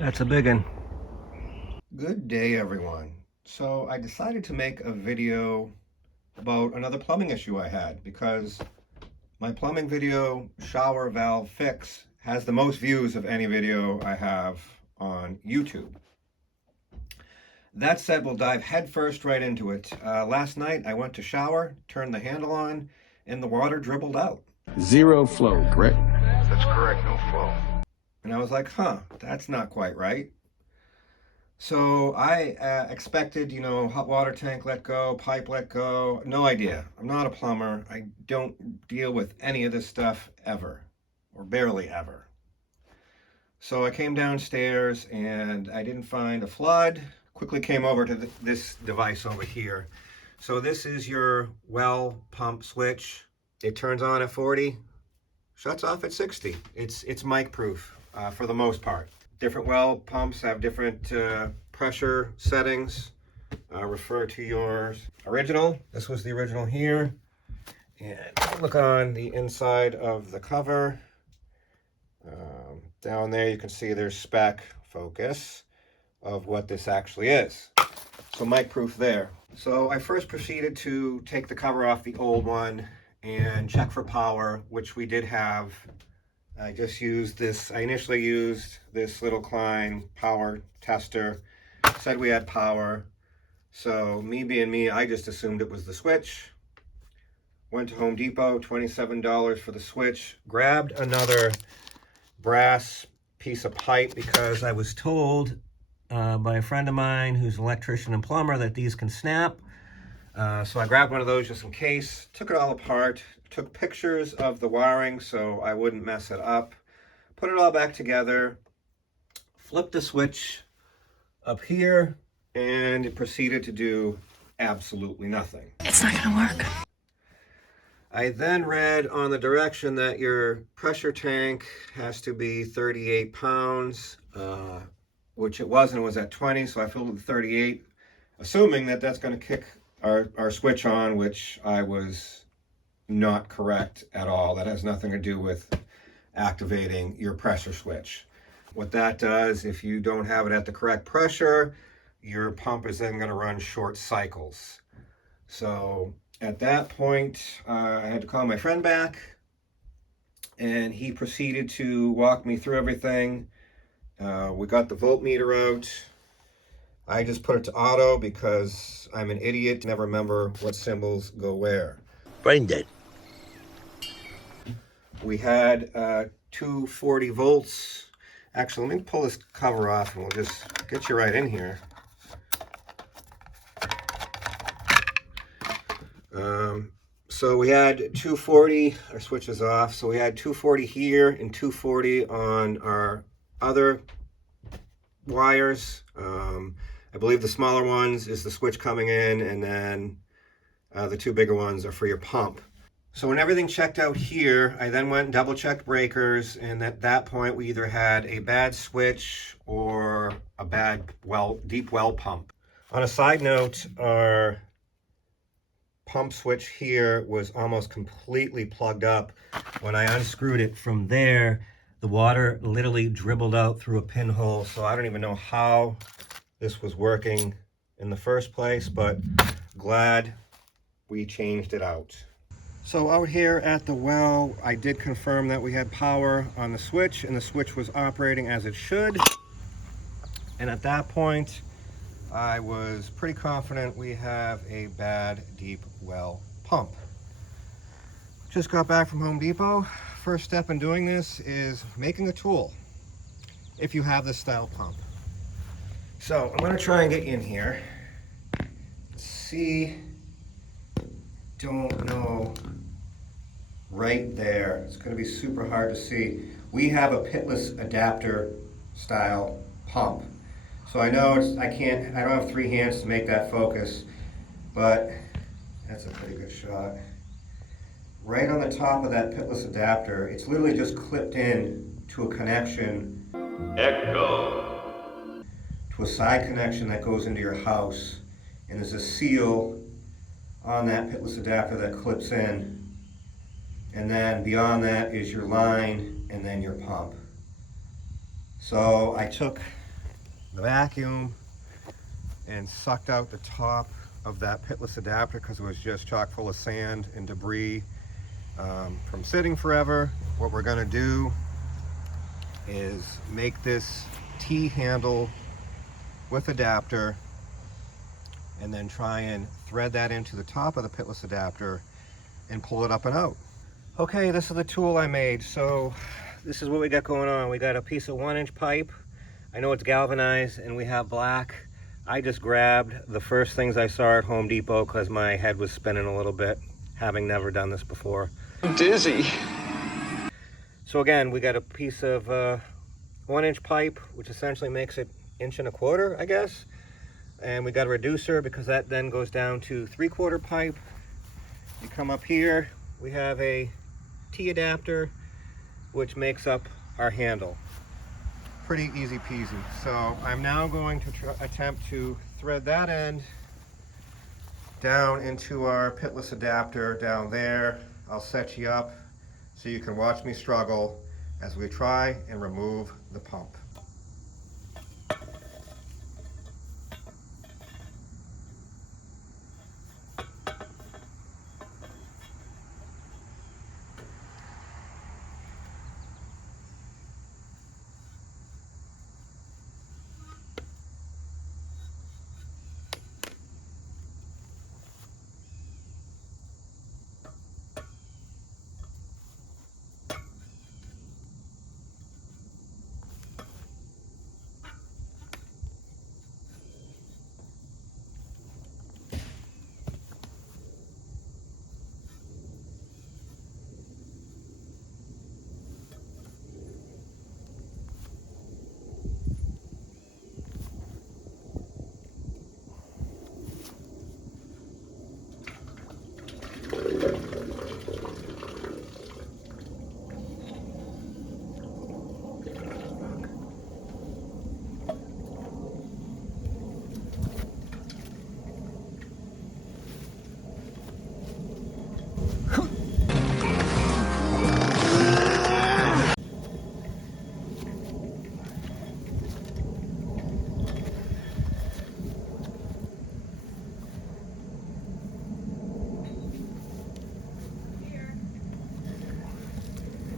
That's a big one. Good day, everyone. So I decided to make a video about another plumbing issue I had because my plumbing video shower valve fix has the most views of any video I have on YouTube. That said, we'll dive headfirst right into it. Last night I went to shower, turned the handle on, and the water dribbled out. Zero flow, correct? That's correct, no flow. And I was like, that's not quite right. So I expected, hot water tank let go, pipe let go. No idea. I'm not a plumber. I don't deal with any of this stuff ever, or barely ever. So I came downstairs and I didn't find a flood. Quickly came over to this device over here. So this is your well pump switch. It turns on at 40, shuts off at 60. It's mic proof for the most part. Different well pumps have different pressure settings. Refer to yours. Original. This was the original here. And look on the inside of the cover. Down there you can see there's spec focus of what this actually is. So mic proof there. So I first proceeded to take the cover off the old one and check for power, which we did have. I just used this, I initially used this little Klein power tester. Said we had power. So me being me, I just assumed it was the switch. Went to Home Depot, $27 for the switch. Grabbed another brass piece of pipe because I was told by a friend of mine who's an electrician and plumber that these can snap. So I grabbed one of those just in case, took it all apart, took pictures of the wiring so I wouldn't mess it up, put it all back together, flipped the switch up here, and it proceeded to do absolutely nothing. It's not gonna work. I then read on the direction that your pressure tank has to be 38 pounds, which it wasn't. It was at 20, so I filled it with 38, assuming that that's going to kick our switch on, which I was not correct at all. That has nothing to do with activating your pressure switch. What that does, if you don't have it at the correct pressure, your pump is then going to run short cycles. So at that point, I had to call my friend back, and he proceeded to walk me through everything. We got the voltmeter out. I just put it to auto because I'm an idiot, never remember what symbols go where. Brain dead. We had 240 volts. Actually, let me pull this cover off and we'll just get you right in here. So we had 240, our switch is off, so we had 240 here and 240 on our other wires. I believe the smaller ones is the switch coming in, and then the two bigger ones are for your pump. So when everything checked out here, I then went and double checked breakers, and at that point we either had a bad switch or a bad deep well pump. On a side note, our pump switch here was almost completely plugged up. When I unscrewed it from there, the water literally dribbled out through a pinhole, so I don't even know how this was working in the first place, but glad we changed it out. So out here at the well, I did confirm that we had power on the switch, and the switch was operating as it should. And at that point, I was pretty confident we have a bad deep well pump. Just got back from Home Depot. First step in doing this is making a tool, if you have this style pump. So I'm going to try and get you in here. See, don't know, right there. It's going to be super hard to see. We have a pitless adapter style pump. So I know I don't have three hands to make that focus, but that's a pretty good shot. Right on the top of that pitless adapter, it's literally just clipped in to a connection. Echo. To a side connection that goes into your house. And there's a seal on that pitless adapter that clips in. And then beyond that is your line and then your pump. So I took the vacuum and sucked out the top of that pitless adapter because it was just chock full of sand and debris from sitting forever. What we're going to do is make this T handle with adapter and then try and thread that into the top of the pitless adapter and pull it up and out. Okay, this is the tool I made. So this is what we got going on. We got a piece of 1-inch pipe. I know it's galvanized and we have black. I just grabbed the first things I saw at Home Depot because my head was spinning a little bit, having never done this before. I'm dizzy. So again, we got a piece of 1-inch pipe, which essentially makes it 1.25 inches, I guess. And we got a reducer because that then goes down to 3/4 pipe. You come up here, we have a T adapter, which makes up our handle. Pretty easy peasy. So I'm now going to attempt to thread that end down into our pitless adapter down there. I'll set you up so you can watch me struggle as we try and remove the pump.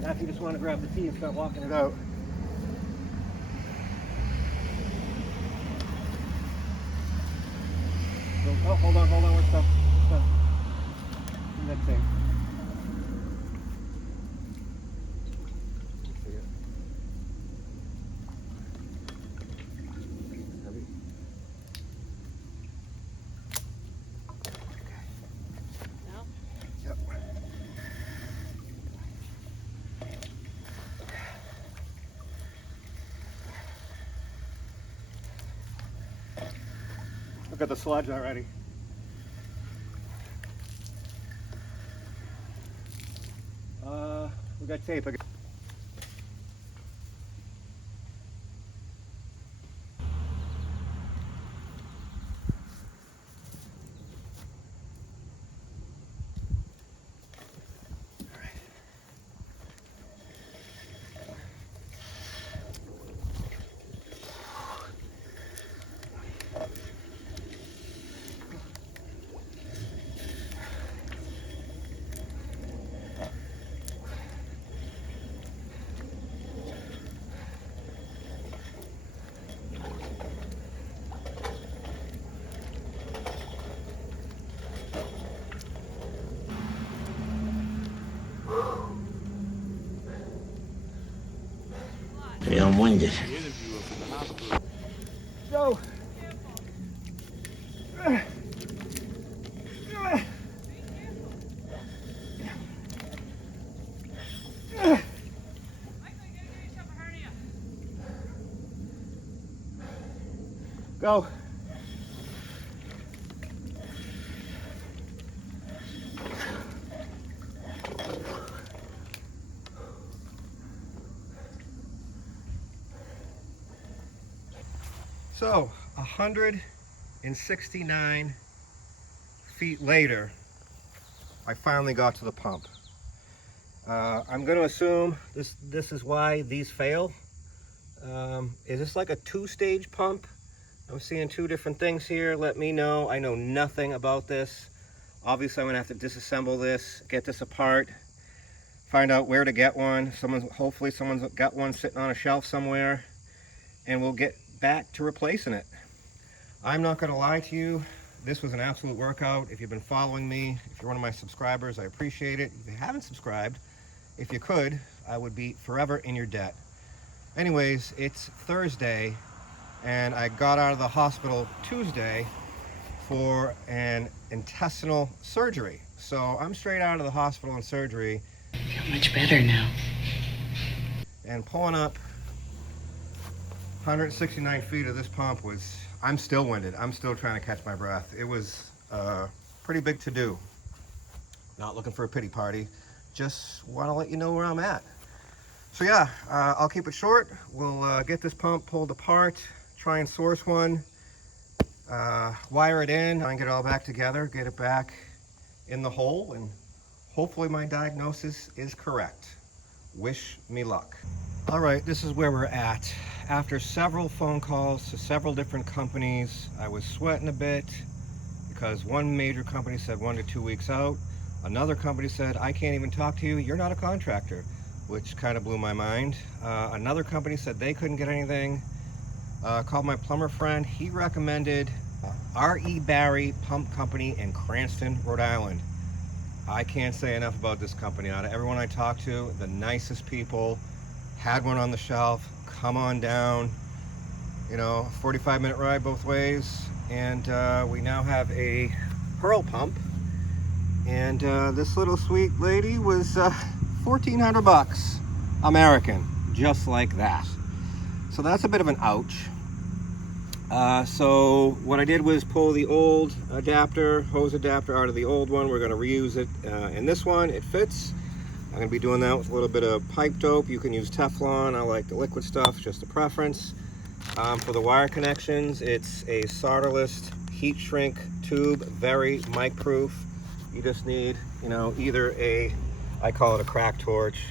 Now if you just want to grab the T and start walking it out. Oh, hold on, what's up? That thing. See it. Heavy. No? Yep. Look at the sludge already. We got tape. Yeah, I'm winded. Go! Go! So, 169 feet later, I finally got to the pump. I'm going to assume this is why these fail. Is this like a 2-stage pump? I'm seeing 2 different things here. Let me know. I know nothing about this. Obviously, I'm gonna have to disassemble this, get this apart, find out where to get one. Hopefully someone's got one sitting on a shelf somewhere, and we'll get back to replacing it. I'm not gonna lie to you. This was an absolute workout. If you've been following me, if you're one of my subscribers, I appreciate it. If you haven't subscribed, if you could, I would be forever in your debt. Anyways, it's Thursday, and I got out of the hospital Tuesday for an intestinal surgery. So I'm straight out of the hospital and surgery. I feel much better now. And pulling up 169 feet of this pump I'm still winded. I'm still trying to catch my breath. It was pretty big to do. Not looking for a pity party. Just want to let you know where I'm at. So yeah, I'll keep it short. We'll get this pump pulled apart, try and source one, wire it in, and get it all back together, get it back in the hole, and hopefully my diagnosis is correct. Wish me luck. All right, this is where we're at. After several phone calls to several different companies, I was sweating a bit because one major company said 1 to 2 weeks out. Another company said, I can't even talk to you, you're not a contractor, which kind of blew my mind. Another company said they couldn't get anything. Called my plumber friend. He recommended R.E. Barry Pump Company in Cranston, Rhode Island. I can't say enough about this company. Out of everyone I talked to, the nicest people. Had one on the shelf, come on down, you know, 45-minute ride both ways. And we now have a Pearl pump. And this little sweet lady was $1,400 American, just like that. So that's a bit of an ouch. So what I did was pull the old adapter, hose adapter out of the old one. We're going to reuse it in this one. It fits. I'm going to be doing that with a little bit of pipe dope. You can use Teflon. I like the liquid stuff, just a preference. For the wire connections, it's a solderless heat shrink tube, very mic proof. You just need, you know, either I call it a crack torch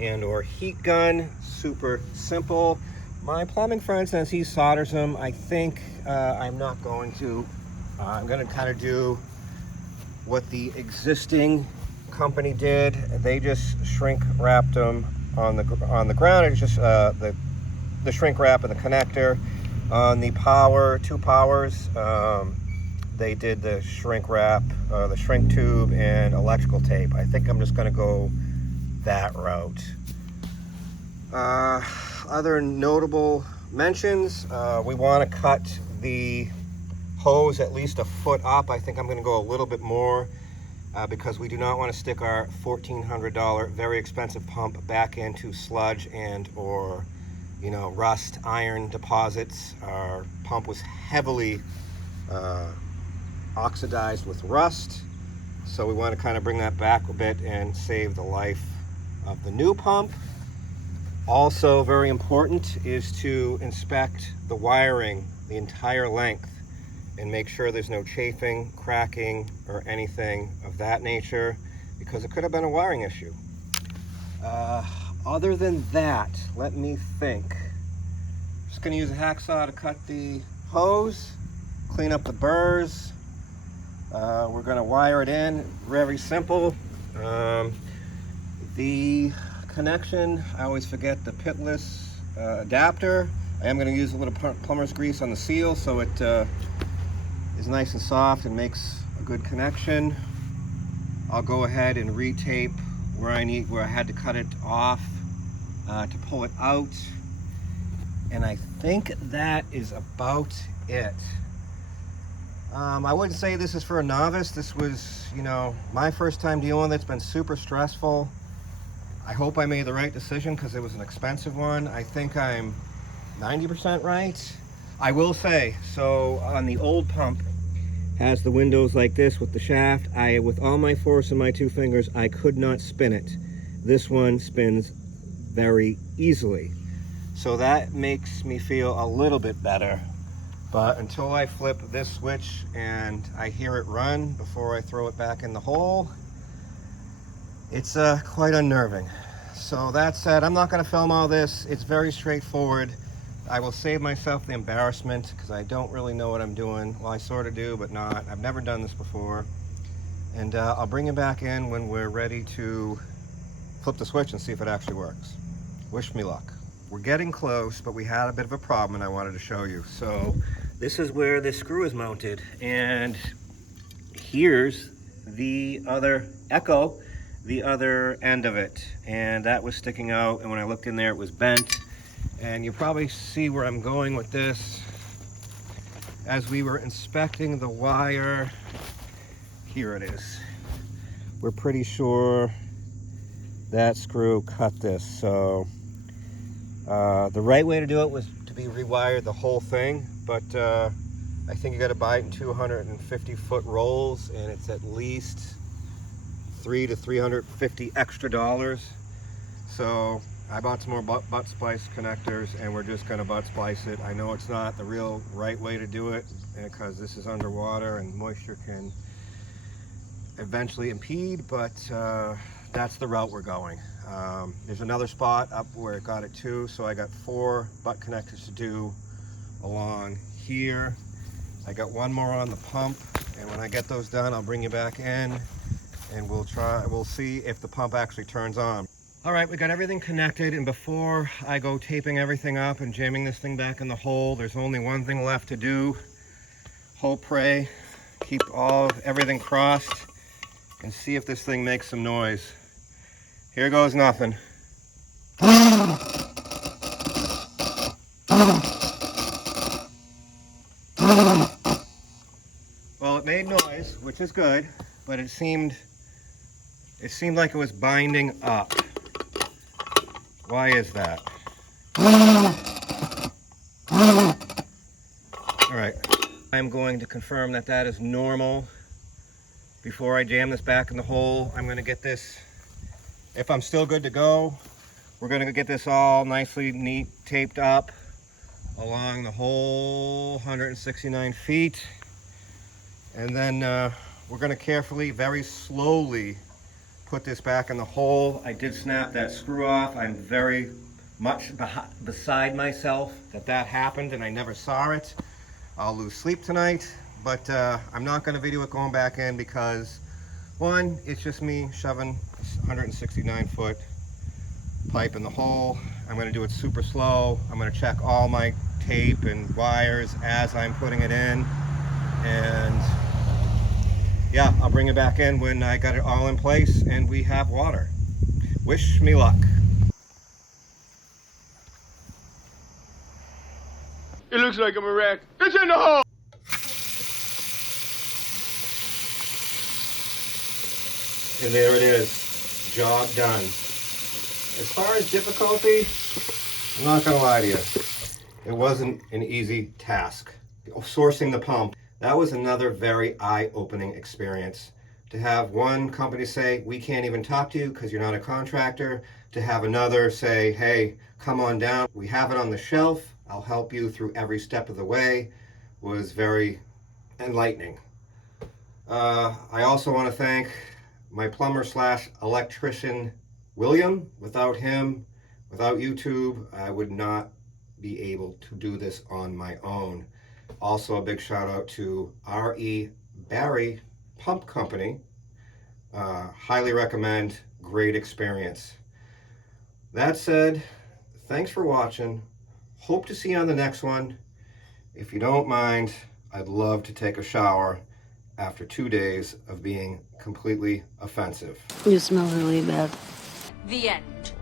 and or heat gun. Super simple. My plumbing friend says he solders them. I think I'm not going to. I'm going to kind of do what the existing company did. They just shrink wrapped them on the ground. It's just the shrink wrap and the connector. On the power, 2 powers, they did the shrink wrap, the shrink tube, and electrical tape. I think I'm just going to go that route. Other notable mentions, we want to cut the hose at least a foot up. I think I'm going to go a little bit more because we do not want to stick our $1,400 very expensive pump back into sludge and or, you know, rust, iron deposits. Our pump was heavily oxidized with rust, so we want to kind of bring that back a bit and save the life of the new pump. Also very important is to inspect the wiring the entire length and make sure there's no chafing, cracking, or anything of that nature, because it could have been a wiring issue. Other than that, let me think. Just gonna use a hacksaw to cut the hose, clean up the burrs. We're gonna wire it in, very simple. The connection, I always forget the pitless adapter. I am gonna use a little plumber's grease on the seal so it is nice and soft and makes a good connection. I'll go ahead and retape where I had to cut it off to pull it out. And I think that is about it. I wouldn't say this is for a novice. This was, you know, my first time dealing with it. It's been super stressful. I hope I made the right decision because it was an expensive one. I think I'm 90% right. I will say, so on the old pump, has the windows like this with the shaft. With all my force in my 2 fingers, I could not spin it. This one spins very easily. So that makes me feel a little bit better. But until I flip this switch and I hear it run before I throw it back in the hole, it's quite unnerving. So that said, I'm not going to film all this. It's very straightforward. I will save myself the embarrassment because I don't really know what I'm doing. Well, I sort of do, but not. I've never done this before. And I'll bring it back in when we're ready to flip the switch and see if it actually works. Wish me luck. We're getting close, but we had a bit of a problem and I wanted to show you. So this is where this screw is mounted, and here's the other echo, the other end of it, and that was sticking out, and when I looked in there it was bent. And you probably see where I'm going with this. As we were inspecting the wire, here it is. We're pretty sure that screw cut this. So the right way to do it was to be rewired the whole thing, but I think you got to buy it in 250-foot rolls, and it's at least $300 to $350 extra. So I bought some more butt splice connectors, and we're just going to butt splice it. I know it's not the real right way to do it because this is underwater and moisture can eventually impede, but that's the route we're going. There's another spot up where it got it too, so I got 4 butt connectors to do along here. I got 1 more on the pump, and when I get those done, I'll bring you back in and we'll see if the pump actually turns on. All right, we got everything connected, and before I go taping everything up and jamming this thing back in the hole, there's only one thing left to do. Hope, pray, keep everything crossed, and see if this thing makes some noise. Here goes nothing. Well, it made noise, which is good, but it seemed like it was binding up. Why is that? All right, I'm going to confirm that that is normal. Before I jam this back in the hole, I'm going to get this, if I'm still good to go, we're going to get this all nicely neat taped up along the whole 169 feet. And then we're going to carefully, very slowly put this back in the hole. I did snap that screw off. I'm very much beside myself that happened and I never saw it. I'll lose sleep tonight, but I'm not going to video it going back in because, one, it's just me shoving 169-foot pipe in the hole. I'm going to do it super slow. I'm going to check all my tape and wires as I'm putting it in, and yeah, I'll bring it back in when I got it all in place and we have water. Wish me luck. It looks like I'm a wreck. It's in the hole! And there it is, job done. As far as difficulty, I'm not gonna lie to you, it wasn't an easy task. Sourcing the pump, that was another very eye-opening experience. To have one company say, we can't even talk to you because you're not a contractor, to have another say, hey, come on down, we have it on the shelf, I'll help you through every step of the way, was very enlightening. I also want to thank my plumber / electrician, William. Without him, without YouTube, I would not be able to do this on my own. Also, a big shout out to R.E. Barry Pump Company. Highly recommend, great experience. That said, thanks for watching. Hope to see you on the next one. If you don't mind, I'd love to take a shower after 2 days of being completely offensive. You smell really bad. The end.